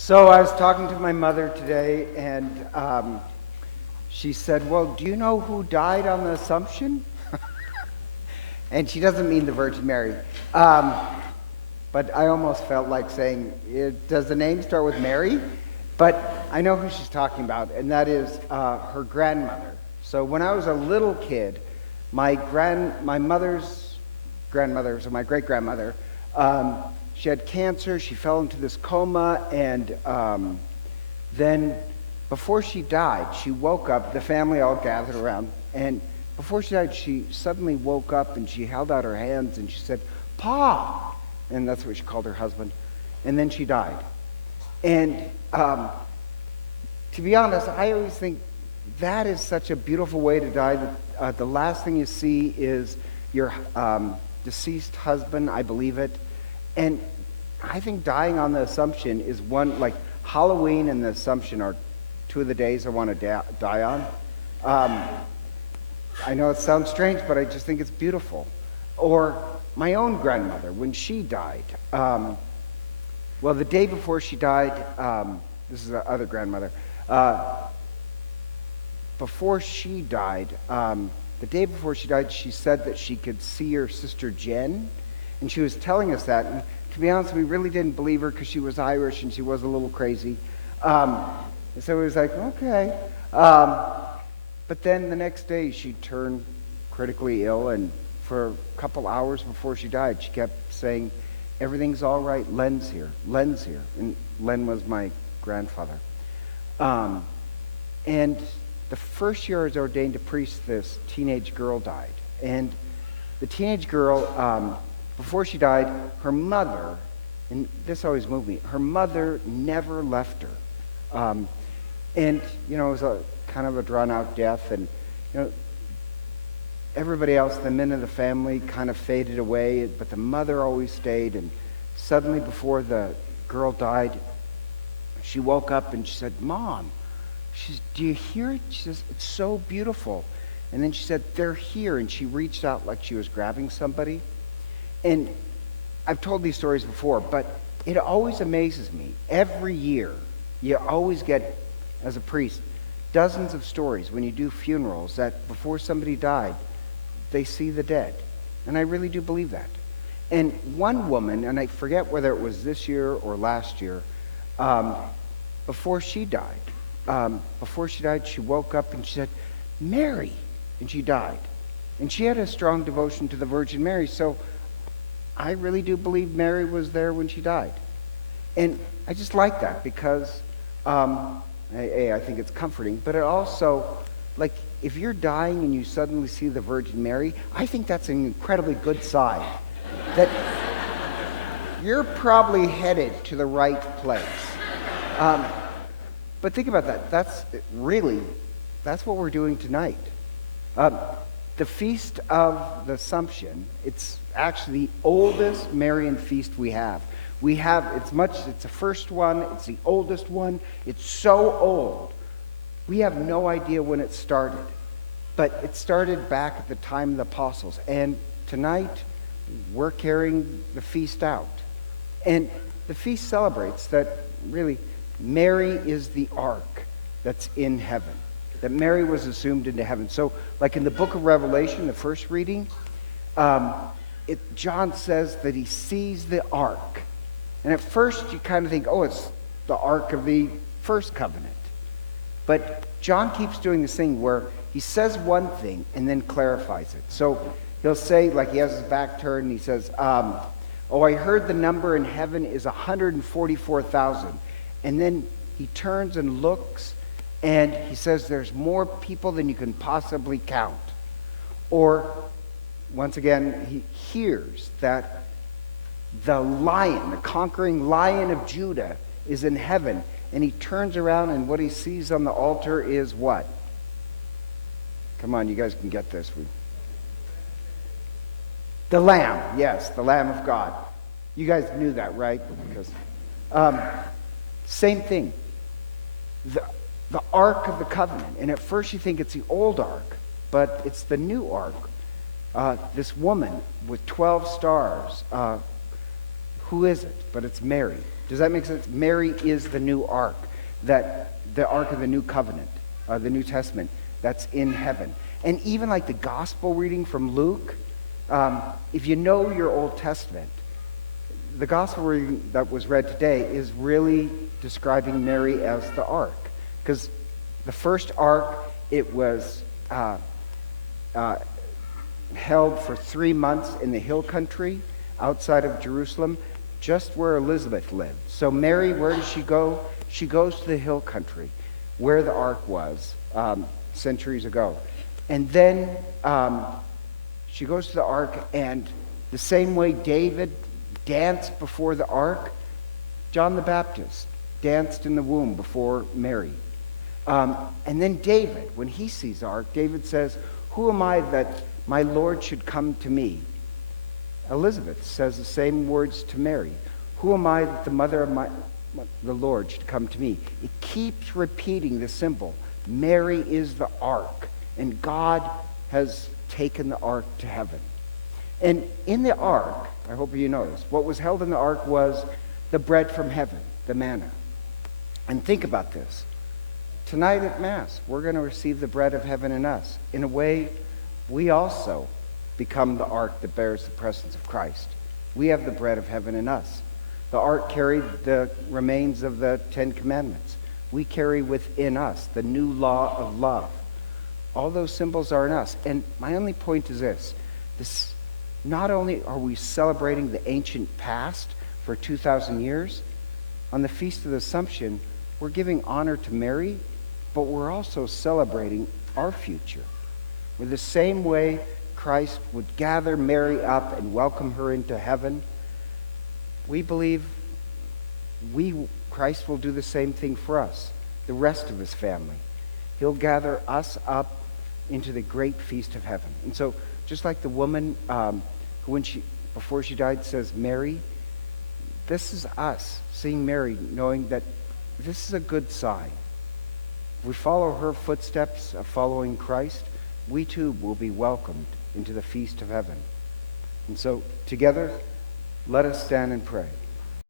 So I was talking to my mother today, and she said, "Well, do you know who died on the Assumption?" And she doesn't mean the Virgin Mary. Um, but I almost felt like saying, does the name start with Mary? But I know who she's talking about, and that is her grandmother. So when I was a little kid, my mother's grandmother, so my great-grandmother, she had cancer. She fell into this coma, and then before she died, she woke up. The family all gathered around, and before she died, she suddenly woke up, and she held out her hands, and she said, "Pa!" And that's what she called her husband. And then she died. And to be honest, I always think that is such a beautiful way to die. That the last thing you see is your deceased husband, I believe it. And I think dying on the Assumption is one, like Halloween and the Assumption are two of the days I want to die on. I know it sounds strange, but I just think it's beautiful. Or my own grandmother, when she died. Well, the day before she died, this is the other grandmother. Before she died, the day before she died, she said that she could see her sister Jen. And she was telling us that. And to be honest, we really didn't believe her because she was Irish and she was a little crazy. So it was like, okay. But then the next day, she turned critically ill, and for a couple hours before she died, she kept saying, "Everything's all right, Len's here, Len's here." And Len was my grandfather. And the first year I was ordained a priest, this teenage girl died. And the teenage girl, before she died, her mother, and this always moved me, her mother never left her. And, it was a kind of a drawn-out death, and, everybody else, the men of the family, kind of faded away, but the mother always stayed. And suddenly, before the girl died, she woke up and she said, "Mom," she says, "do you hear it?" She says, "It's so beautiful." And then she said, "They're here." And she reached out like she was grabbing somebody. And I've told these stories before, but it always amazes me. Every year, you always get, as a priest, dozens of stories when you do funerals that before somebody died, they see the dead. And I really do believe that. And one woman, and I forget whether it was this year or last year, before she died, she woke up and she said, "Mary," and she died. And she had a strong devotion to the Virgin Mary, so I really do believe Mary was there when she died. And I just like that because I think it's comforting, but it also, like, if you're dying and you suddenly see the Virgin Mary, I think that's an incredibly good sign that you're probably headed to the right place. But think about that. That's what we're doing tonight. The Feast of the Assumption, it's actually the oldest Marian feast we have. It's the first one, it's the oldest one, it's so old. We have no idea when it started, but it started back at the time of the apostles. And tonight, we're carrying the feast out. And the feast celebrates that, really, Mary is the ark that's in heaven, that Mary was assumed into heaven. So, like in the book of Revelation, the first reading, John says that he sees the ark. And at first you kind of think, oh, it's the ark of the first covenant. But John keeps doing this thing where he says one thing and then clarifies it. So he'll say, like he has his back turned, and he says, "Oh, I heard the number in heaven is 144,000. And then he turns and looks, and he says there's more people than you can possibly count. Or, once again, he hears that the lion, the conquering Lion of Judah, is in heaven. And he turns around, and what he sees on the altar is what? Come on, you guys can get this. The Lamb, yes, the Lamb of God. You guys knew that, right? Because same thing. The Ark of the Covenant. And at first you think it's the old Ark, but it's the new Ark. This woman with 12 stars. Who is it? But it's Mary. Does that make sense? Mary is the new ark, that the ark of the new covenant, the New Testament, that's in heaven. And even like the gospel reading from Luke, if you know your Old Testament, the gospel reading that was read today is really describing Mary as the ark. Because the first ark, it was held for 3 months in the hill country outside of Jerusalem, just where Elizabeth lived. So Mary, where does she go? She goes to the hill country, where the ark was centuries ago. And then she goes to the ark, and the same way David danced before the ark, John the Baptist danced in the womb before Mary. And then David, when he sees the ark, David says, "Who am I that my Lord should come to me?" Elizabeth says the same words to Mary. "Who am I that the mother of the Lord should come to me?" It keeps repeating the symbol. Mary is the ark, and God has taken the ark to heaven. And in the ark, I hope you noticed, what was held in the ark was the bread from heaven, the manna. And think about this. Tonight at Mass, we're going to receive the bread of heaven in us. In a way, we also become the ark that bears the presence of Christ. We have the bread of heaven in us. The ark carried the remains of the 10 Commandments. We carry within us the new law of love. All those symbols are in us. And my only point is this. Not only are we celebrating the ancient past for 2,000 years, on the Feast of the Assumption, we're giving honor to Mary, but we're also celebrating our future. With the same way Christ would gather Mary up and welcome her into heaven, we believe Christ will do the same thing for us, the rest of his family. He'll gather us up into the great feast of heaven. And so, just like the woman who, before she died, says, "Mary," this is us seeing Mary, knowing that this is a good sign. If we follow her footsteps of following Christ, we too will be welcomed into the feast of heaven. And so, together, let us stand and pray.